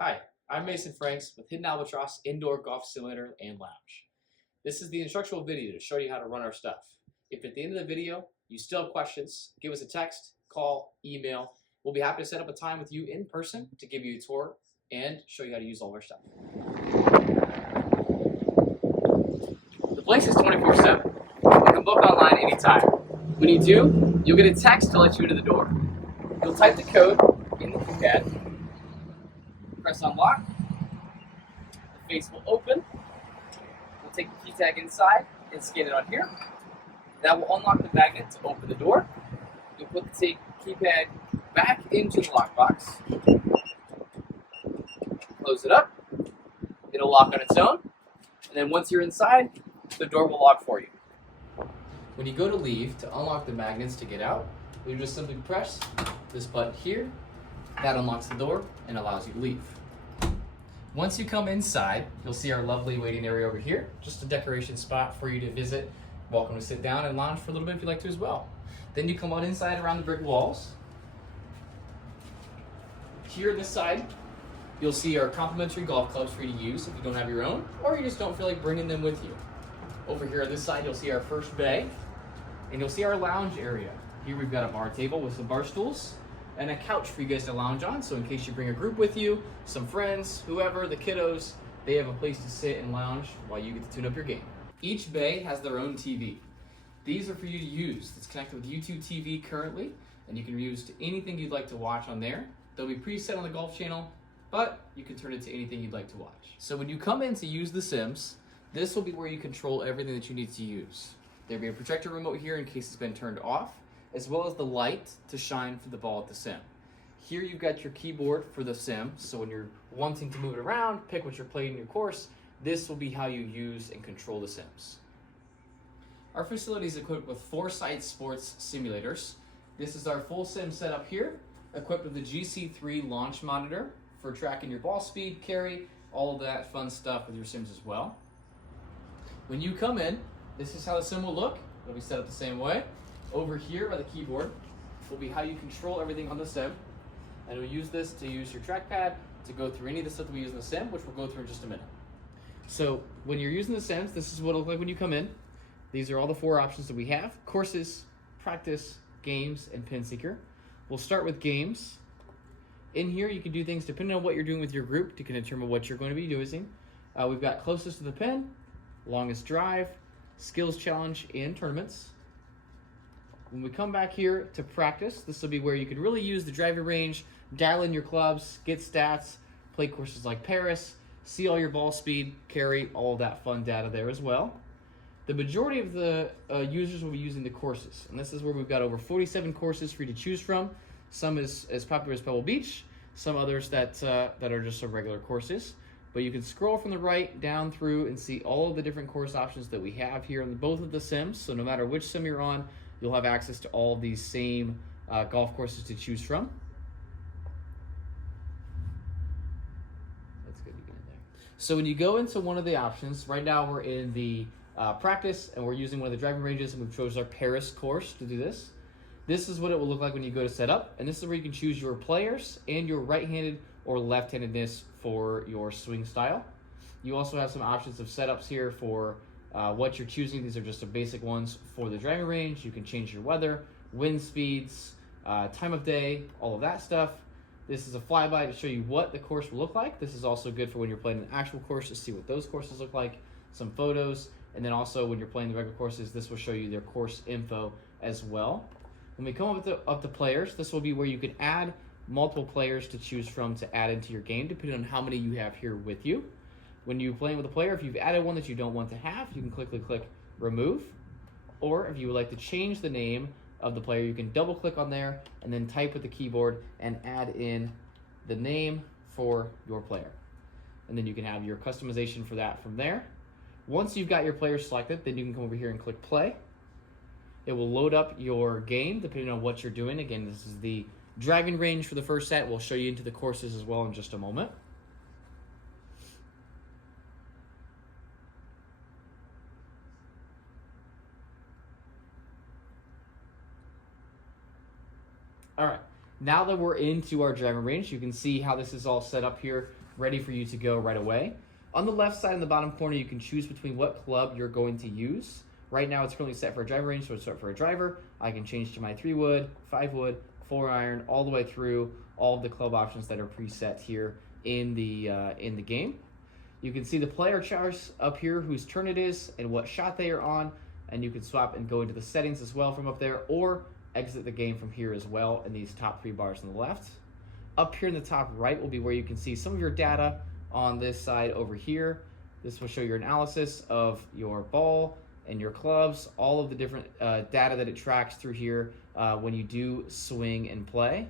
Hi, I'm Mason Franks with Hidden Albatross Indoor Golf Simulator and Lounge. This is the instructional video to show you how to run our stuff. If at the end of the video you still have questions, give us a text, call, email. We'll be happy to set up a time with you in person to give you a tour and show you how to use all of our stuff. The place is 24/7. You can book online anytime. When you do, you'll get a text to let you into the door. You'll type the code in the keypad, press unlock, the face will open. We'll take the key tag inside and scan it on here. That will unlock the magnet to open the door. You'll put the keypad back into the lockbox. Close it up. It'll lock on its own. And then once you're inside, the door will lock for you. When you go to leave, to unlock the magnets to get out, you just simply press this button here. That unlocks the door and allows you to leave. Once you come inside, you'll see our lovely waiting area over here. Just a decoration spot for you to visit. Welcome to sit down and lounge for a little bit if you'd like to as well. Then you come on inside around the brick walls. Here on this side, you'll see our complimentary golf clubs for you to use if you don't have your own, or you just don't feel like bringing them with you. Over here on this side, you'll see our first bay, and you'll see our lounge area. Here we've got a bar table with some bar stools and a couch for you guys to lounge on, so in case you bring a group with you, some friends, whoever, the kiddos, they have a place to sit and lounge while you get to tune up your game. Each bay has their own TV. These are for you to use. It's connected with YouTube TV currently, and you can use to anything you'd like to watch on there. They'll be preset on the Golf Channel, but you can turn it to anything you'd like to watch. So when you come in to use The Sims, this will be where you control everything that you need to use. There'll be a projector remote here in case it's been turned off, as well as the light to shine for the ball at the sim. Here you've got your keyboard for the sim, so when you're wanting to move it around, pick what you're playing in your course, this will be how you use and control the sims. Our facility is equipped with 4-side sports simulators. This is our full sim setup here, equipped with the GC3 launch monitor for tracking your ball speed, carry, all of that fun stuff with your sims as well. When you come in, this is how the sim will look. It'll be set up the same way. Over here by the keyboard will be how you control everything on the sim. And we'll use this to use your trackpad to go through any of the stuff that we use in the sim, which we'll go through in just a minute. So when you're using the sims, this is what it'll look like when you come in. These are all the 4 options that we have: courses, practice, games, and pin seeker. We'll start with games. In here, you can do things depending on what you're doing with your group to determine what you're going to be using. We've got closest to the pin, longest drive, skills challenge, and tournaments. When we come back here to practice, this will be where you can really use the driving range, dial in your clubs, get stats, play courses like Paris, see all your ball speed, carry, all of that fun data there as well. The majority of the users will be using the courses, and this is where we've got over 47 courses for you to choose from. Some as popular as Pebble Beach, some others that are just some regular courses. But you can scroll from the right down through and see all of the different course options that we have here in both of the sims. So no matter which sim you're on, you'll have access to all of these same golf courses to choose from. That's good to get in there. So when you go into one of the options, right now we're in the practice, and we're using one of the driving ranges, and we've chosen our Paris course to do this. This is what it will look like when you go to set up, and this is where you can choose your players and your right-handed or left-handedness for your swing style. You also have some options of setups here for what you're choosing. These are just the basic ones for the driving range. You can change your weather, wind speeds, time of day, all of that stuff. This is a flyby to show you what the course will look like. This is also good for when you're playing an actual course to see what those courses look like, some photos, and then also when you're playing the regular courses, this will show you their course info as well. When we come up to players, this will be where you can add multiple players to choose from to add into your game, depending on how many you have here with you. When you're playing with a player, if you've added one that you don't want to have, you can click remove. Or if you would like to change the name of the player, you can double click on there and then type with the keyboard and add in the name for your player. And then you can have your customization for that from there. Once you've got your player selected, then you can come over here and click play. It will load up your game depending on what you're doing. Again, this is the driving range for the first set. We'll show you into the courses as well in just a moment. All right, now that we're into our driving range, you can see how this is all set up here ready for you to go right away. On the left side in the bottom corner, you can choose between what club you're going to use. Right now it's currently set for a driver range, so it's set for a driver. I can change to my 3-wood, 5-wood, 4-iron, all the way through all of the club options that are preset here in the game. You can see the player charts up here, whose turn it is and what shot they are on, and you can swap and go into the settings as well from up there, or exit the game from here as well in these top 3 bars on the left. Up here in the top right will be where you can see some of your data on this side over here. This will show your analysis of your ball and your clubs, all of the different data that it tracks through here when you do swing and play.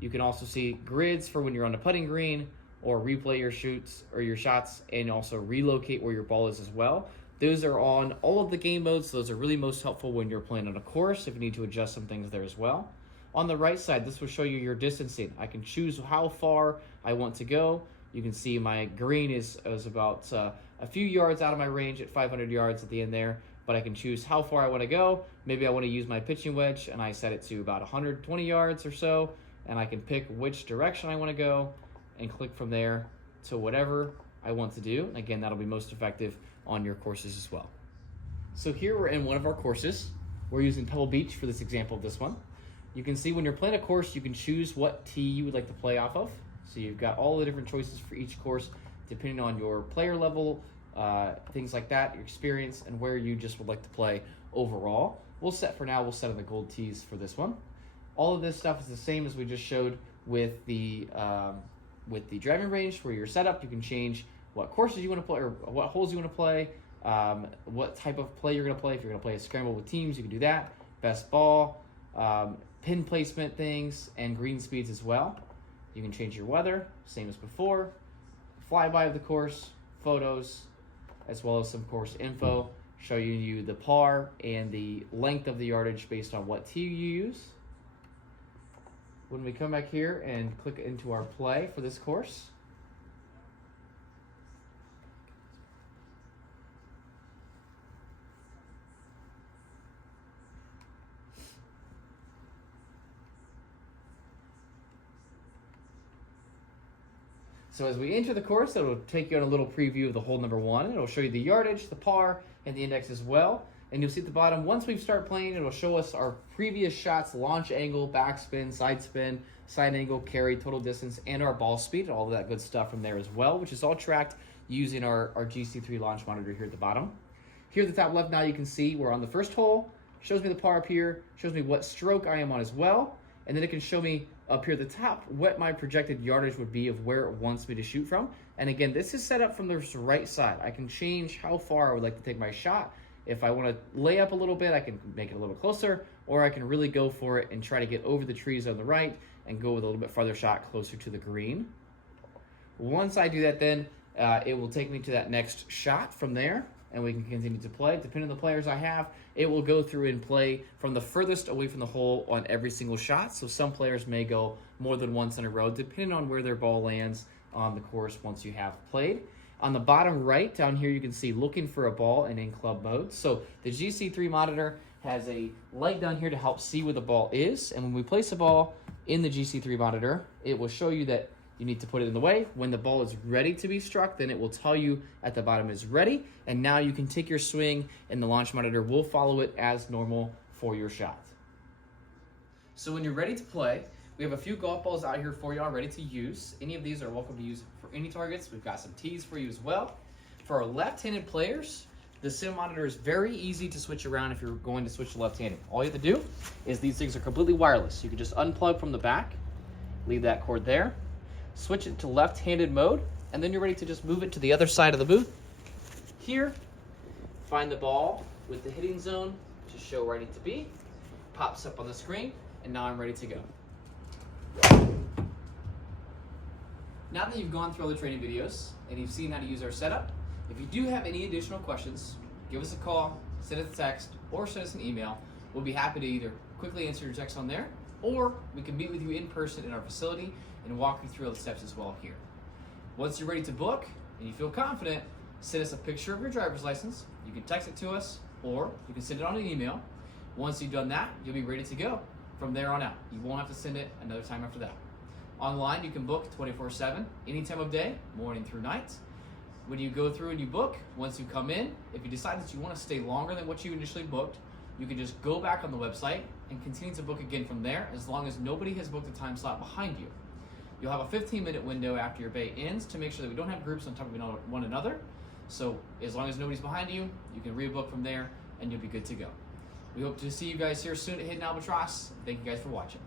You can also see grids for when you're on the putting green, or replay your shoots or your shots, and also relocate where your ball is as well. Those are on all of the game modes, so those are really most helpful when you're playing on a course if you need to adjust some things there as well. On the right side, this will show you your distancing. I can choose how far I want to go. You can see my green is about a few yards out of my range at 500 yards at the end there, but I can choose how far I want to go. Maybe I want to use my pitching wedge, and I set it to about 120 yards or so, and I can pick which direction I want to go and click from there to whatever I want to do. Again, that'll be most effective on your courses as well. So here we're in one of our courses. We're using Pebble Beach for this example of this one. You can see when you're playing a course, you can choose what tee you would like to play off of. So you've got all the different choices for each course, depending on your player level, things like that, your experience, and where you just would like to play overall. We'll set on the gold tees for this one. All of this stuff is the same as we just showed with the driving range. Where you're set up, you can change what courses you want to play, or what holes you want to play, what type of play you're going to play. If you're going to play a scramble with teams, you can do that. Best ball, pin placement things, and green speeds as well. You can change your weather, same as before, flyby of the course, photos, as well as some course info, showing you the par and the length of the yardage based on what tee you use. When we come back here and click into our play for this course, so as we enter the course, it'll take you on a little preview of the hole number 1. It'll show you the yardage, the par, and the index as well. And you'll see at the bottom, once we start playing, it'll show us our previous shots, launch angle, backspin, side spin, side angle, carry, total distance, and our ball speed, all of that good stuff from there as well, which is all tracked using our GC3 launch monitor here at the bottom. Here at the top left now, you can see we're on the first hole. Shows me the par up here, shows me what stroke I am on as well, and then it can show me up here at the top what my projected yardage would be of where it wants me to shoot from. And again, this is set up from the right side. I can change how far I would like to take my shot. If I want to lay up a little bit, I can make it a little closer, or I can really go for it and try to get over the trees on the right and go with a little bit farther shot closer to the green. Once I do that, then it will take me to that next shot from there, and we can continue to play. Depending on the players I have, it will go through and play from the furthest away from the hole on every single shot. So some players may go more than once in a row, depending on where their ball lands on the course once you have played. On the bottom right down here, you can see looking for a ball and in club mode. So the GC3 monitor has a light down here to help see where the ball is. And when we place a ball in the GC3 monitor, it will show you that you need to put it in the way. When the ball is ready to be struck, then it will tell you at the bottom is ready. And now you can take your swing, and the launch monitor will follow it as normal for your shot. So when you're ready to play, we have a few golf balls out here for you all ready to use. Any of these are welcome to use for any targets. We've got some tees for you as well. For our left-handed players, the sim monitor is very easy to switch around if you're going to switch to left-handed. All you have to do is these things are completely wireless. You can just unplug from the back, leave that cord there, switch it to left-handed mode, and then you're ready to just move it to the other side of the booth. Here, find the ball with the hitting zone to show where I need to be. Pops up on the screen, and now I'm ready to go. Now that you've gone through all the training videos and you've seen how to use our setup, if you do have any additional questions, give us a call, send us a text, or send us an email. We'll be happy to either quickly answer your text on there, or we can meet with you in person in our facility and walk you through all the steps as well here. Once you're ready to book and you feel confident, send us a picture of your driver's license. You can text it to us, or you can send it on an email. Once you've done that, you'll be ready to go from there on out. You won't have to send it another time after that. Online, you can book 24/7, any time of day, morning through night. When you go through and you book, once you come in, if you decide that you want to stay longer than what you initially booked, you can just go back on the website and continue to book again from there, as long as nobody has booked a time slot behind you. You'll have a 15-minute window after your bay ends to make sure that we don't have groups on top of one another. So as long as nobody's behind you, you can rebook from there and you'll be good to go. We hope to see you guys here soon at Hidden Albatross. Thank you guys for watching.